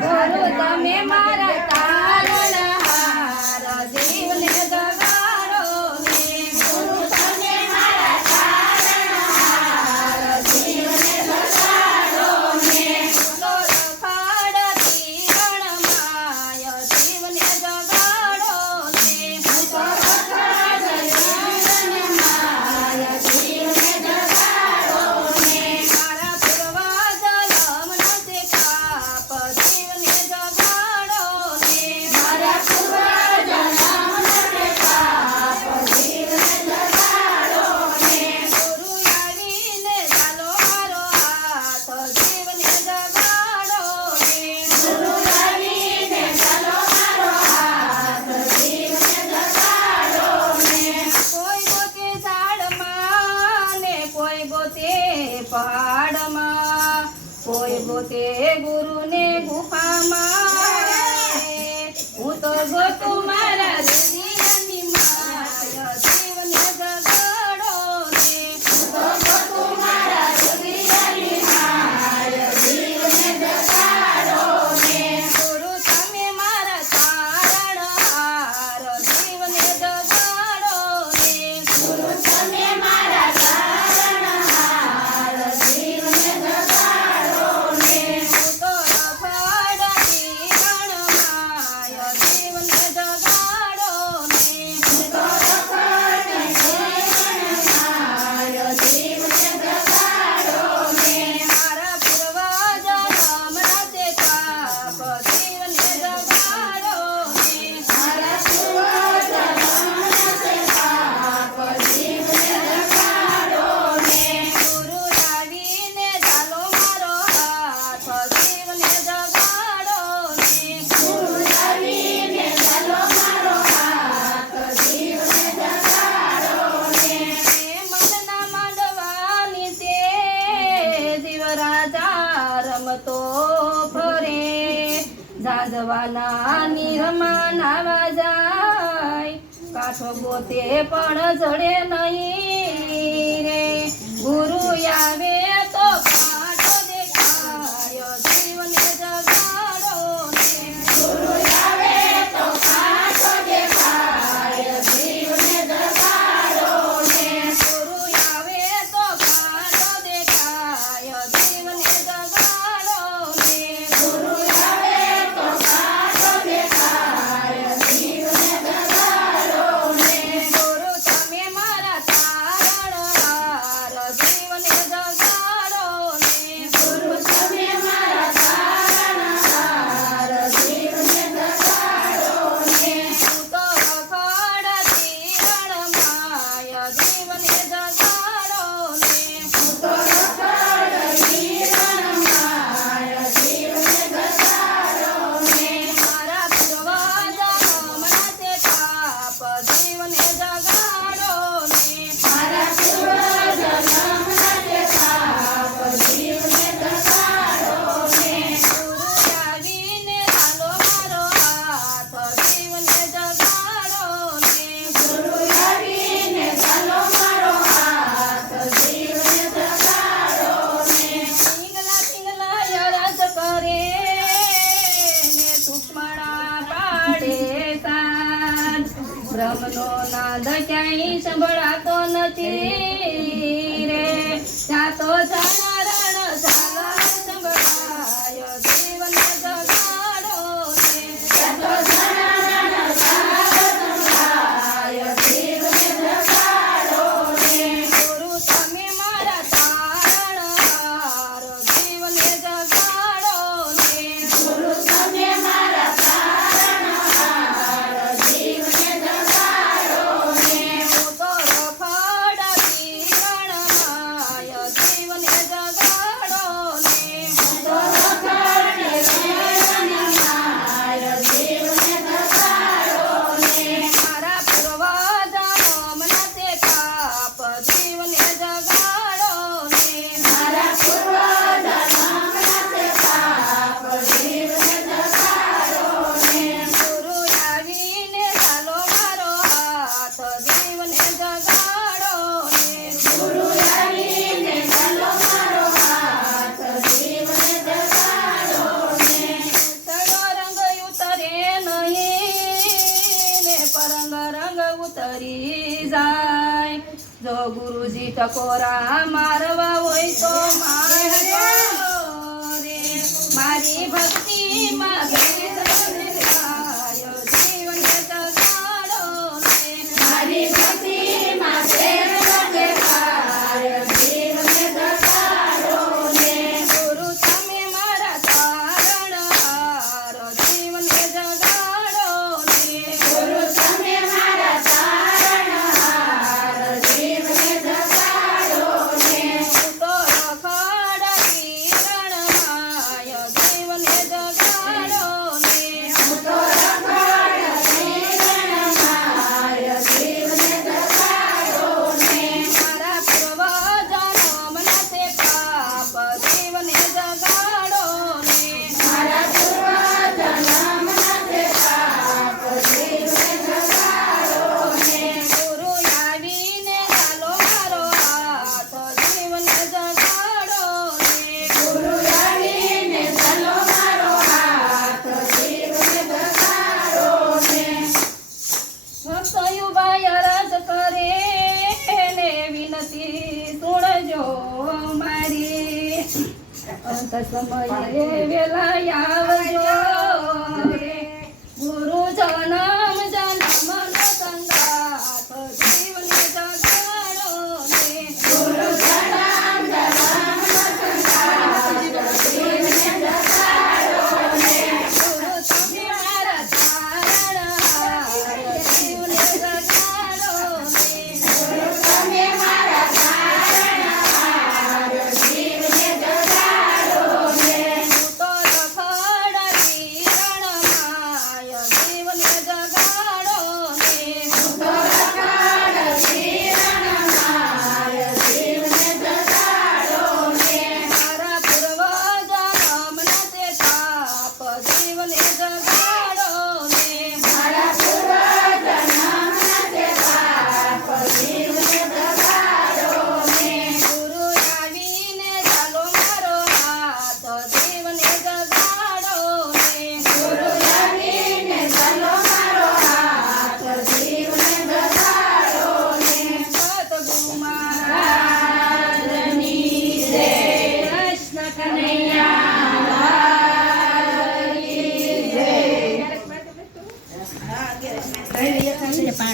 ગુરુ તમે મારા તારણહાર, જીવને જગાડો ને. ગુરુ તમે મારા તારણહાર, જીવને જગાડો ને. ફૂલો રખાડતી રણમાય, જીવને જગાડો ને. ફૂલો રખાડતી રણમાય, જીવને જગાડો ને. મારા પૂર્વ જન્મના તે પાપ, જીવને જગાડો ને. મારા પૂર્વ જન્મના તે પાપ, જીવને જગાડો ને. ગુરુ આવીને ચાલો મારો હાથ, જીવને જગાડો ને. ગુરુ આવીને ચાલો મારો હાથ, જીવને જગાડો ને. કોઈ ગોતે ઝાડમાં ને કોઈ ગોતે પહાડમાં, કોઈ ગોતે ગુરુને ગુફામાં. હું તો ગોતું મારા હૃદયની માય, જીવને જગાડો ને. હું તો ગોતું મારા હૃદયની માય, જીવને જગાડો ને. ગુરુ તમે મારા તારણહાર, જીવને જગાડો ને. ગુરુ તમે મારા તારણહાર, જીવને જગાડો ને. હું તો રખડતી રણમાય, જીવને જગાડો ને. હું તો રખડતી રણમાય, જીવને જગાડો ને. મારા પૂર્વ જન્મના તે પાપ, જીવને જગાડો ને. મારા પૂર્વ જન્મના તે પાપ, જીવને જગાડો ને. ગુરુ આવીને ચાલો મારો હાથ, જીવને જગાડો ને. ગુરુ આવીને ચાલો મારો હાથ, જીવને જગાડો ને. મનના માંડવાની તે જીવ રાજા રમતો ફરે, ઝાંઝવાના નીરમાં નાવા જાય, કાંઠો ગોતે પણ જડે નહીં રે. ગુરુ આવે તો કાંઠો દેખાય, જીવને જગાડો ને. ગુરુ આવે તો કાંઠો દેખાય, જીવને જગાડો ને. ગુરુ આવે તો કાંઠો દેખાય, જીવને જગાડો ને. ગુરુ આવે તો કાંઠો દેખાય, જીવને જગાડો ને. ગુરુ તમે મારા તારણહાર, જીવને જગાડો ને. ગુરુ તમે મારા તારણહાર, જીવને જગાડો ને. હું તો રખડતી રણમાય, જીવને જગાડો ને. હું તો રખડતી રણમાય, જીવને જગાડો ને. મારા પૂર્વ જન્મના તે પાપ, જીવને જગાડો ને. મારા પૂર્વ જન્મના તે પાપ, જીવને જગાડો ને. ગુરુ આવીને ચાલો મારો હાથ, જીવને જગાડો ને. ગુરુ આવીને ચાલો મારો હાથ, જીવને જગાડો ને. પિંગલા પિંગલા અરજ કરે ને સુખમણા પાડે સાંજ, બ્રહ્મનો નાદ ક્યાંય સંભળાતો નથી રે. ત્યાં તો જનારણ ઝાલર સંભળાય, જીવને જગાડો ને. ત્યાં તો જનારણ ઝાલર સંભળાય, જીવને જગાડો ને. ગુરુ તમે મારા તારણહાર, જીવને જગાડો ને. ગુરુ તમે મારા તારણહાર, જીવને જગાડો ને. હું તો રખડતી રણમાય, જીવને જગાડો જો ગુરુજી ટકોરા મારવા હોય તો મારજો રે મારી ભક્તિ માં જીવન જગાડો રે મારી ભક્તિ માં જીવન જગાડો રે ગુરુ તમે મારા તારણહાર જીવન જગાડો રે ગુરુ તમે મારા તારણહાર જીવન જગાડો રે તો રખડ કિરણમાય જીવન જગાડો રે તો રખડ કિરણમાય જીવન જગાડો રે મારા પૂર્વ જન્મના તે પાપ જીવન જગાડો રે મારા પૂર્વ જન્મના તે પાપ જીવન જગાડો રે ગુરુ આવીને ચાલો મારો હાથ જીવન જગાડો રે ગુરુ આવીને ચાલો મારો હાથ જીવન જગાડો રે ભક્તયુભાઈ અરજ કરે ને વિનતી સુણજો મારી અંત સમયે વેલા